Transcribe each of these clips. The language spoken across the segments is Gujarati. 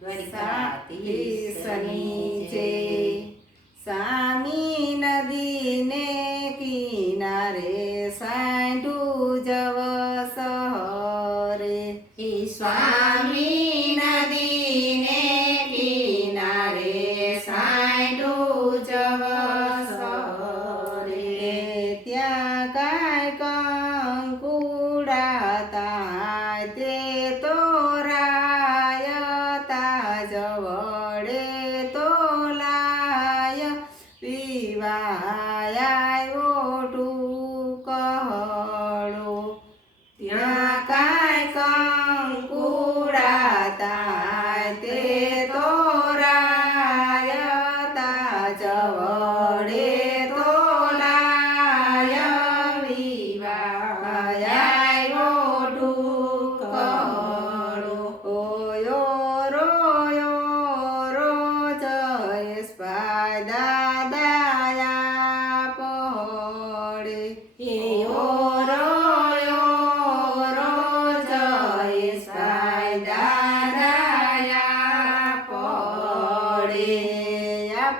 દ્વારિકાધીશની જય। સામી નદીને કિનારે સાંઢું જવ સહરે। હે સ્વામી નદીને કિનારે સાંઢું જવ સહરે। ત્યાં કાંઈ કંકુડાતા તે તોરાયતા જવડે તોલાય પીવાયો ટુકડો। ત્યાં કાંઈ કંકુડાતા તે તોરાયતા જવડે તોલાય પીવાયો ટુકડો। ઓયો રો જયેશભાઈ દાદાયા પડે। હે ઓરો જયેશભાઈ દાદાયા પડે।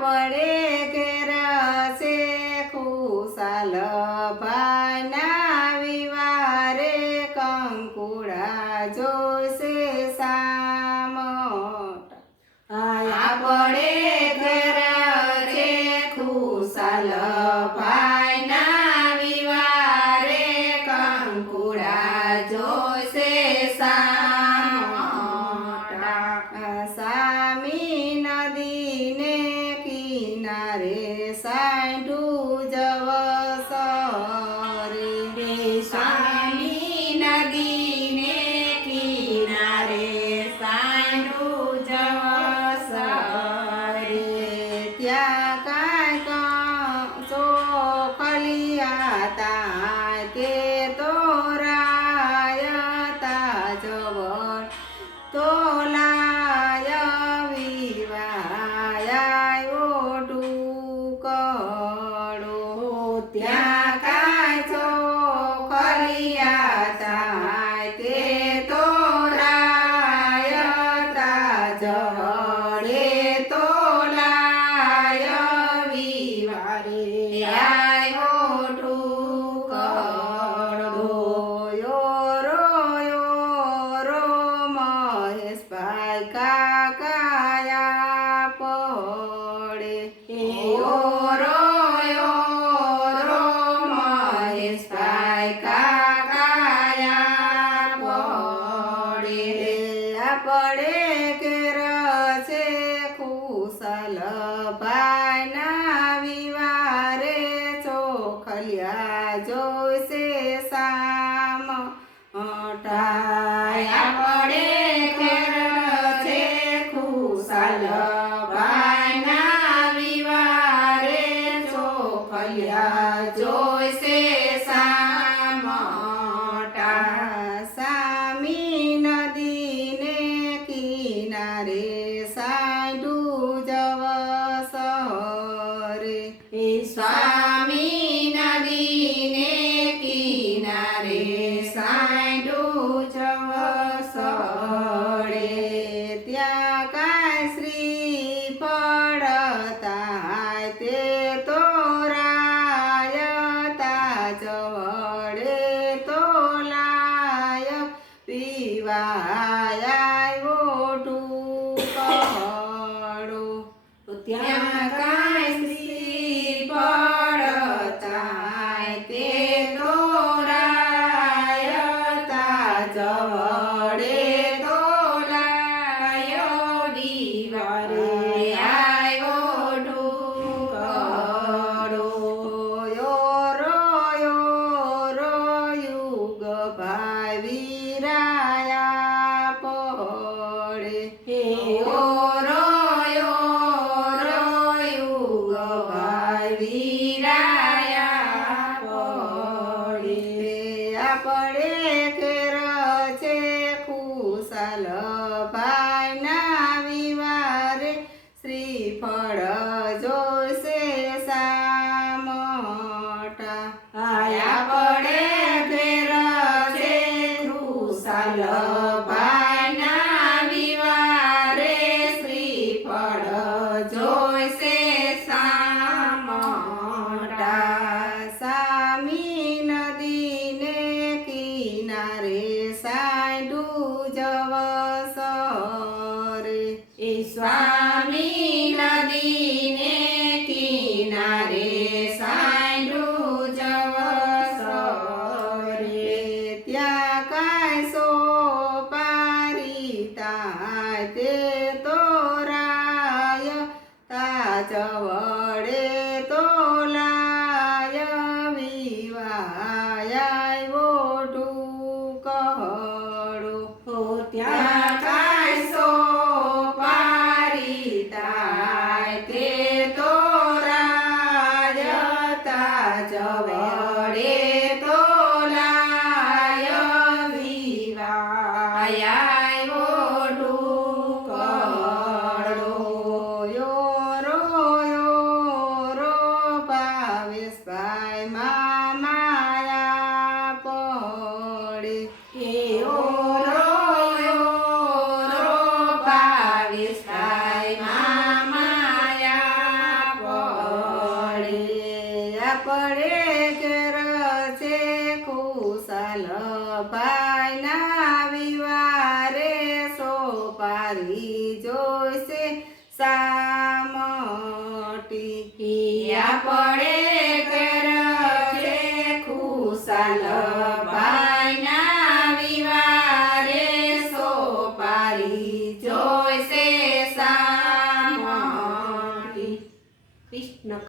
પડે ઘેર છે ખુશાલ ભાઈના વિવારે કંકુડા જોશે સામટ। આયા પડે ઘેર છે ખુશાલ ભાઈના વિવારે કંકુડા જોશે સામટા। સામી નદીને કિનારે સાંઢું જવ સહરે। હે સ્વામી નદીને કિનારે સાંઢું જવ સહરે। ત્યાં કાંઈ ચોખલિયાતા તે તોરાયતા જવળ તોલાય વિવાયો ટુકડો। ત્યાં કાંઈ ચોખલિયાતા તે તોરાયતા જવળે તોલાય વિવારે આયો ટુકડો। યો મહેશભાઈ કાકાયા પડે। હે ઓરો મહેશભાઈ કાકાયા પડે। પડે ઘેર છે ખુશાલ ભાઈના વિવારે ચોખલિયા જોશે સામટા। આયા પડે ઘેર છે ખુશાલ ભાઈના વિવારે ચોખલિયા જોઈશે સામટા। સામી નદીને કિનારે સાંઢું જવ સહરે। હે સ્વામી નદીને કિનારે સાંઢું જવ સહરે। ત્યાં કાંઈ શ્રીફળ તાય તે તોરાયતા જવડે તોલાય પીવાયો ટુકડો। ત્યાં કાંઈ શ્રીફળ તાય તે તોરાયતા જવડે તોલાયો વિવારે આવ્યો ટુકડો। યો યુગ ભાઈ વીરાયા પડે। હે ઓરો યુગ ભાઈ વીરાયા પડે। પડે ઘેર છે ખુશાલ ભાઈના વિવારે શ્રીફળ જોશે સામટા। આયા પડે ઘેર છે ખુશાલ ભાઈના વિવારે માય તે તોરાય તાજ વડે તોલાય વિવાય ઢુકડો ત્યાં કાંઈ સોપારી તાય તે તોરાય તાજ વડે તોલાય વિવાય ઢુકડો યોરો ભાવેશભાઈ માયા પડે પડે ઘેર છે ખુશાલ ભાઈના વિવારે સોપારી જોઈશે સામટી પડે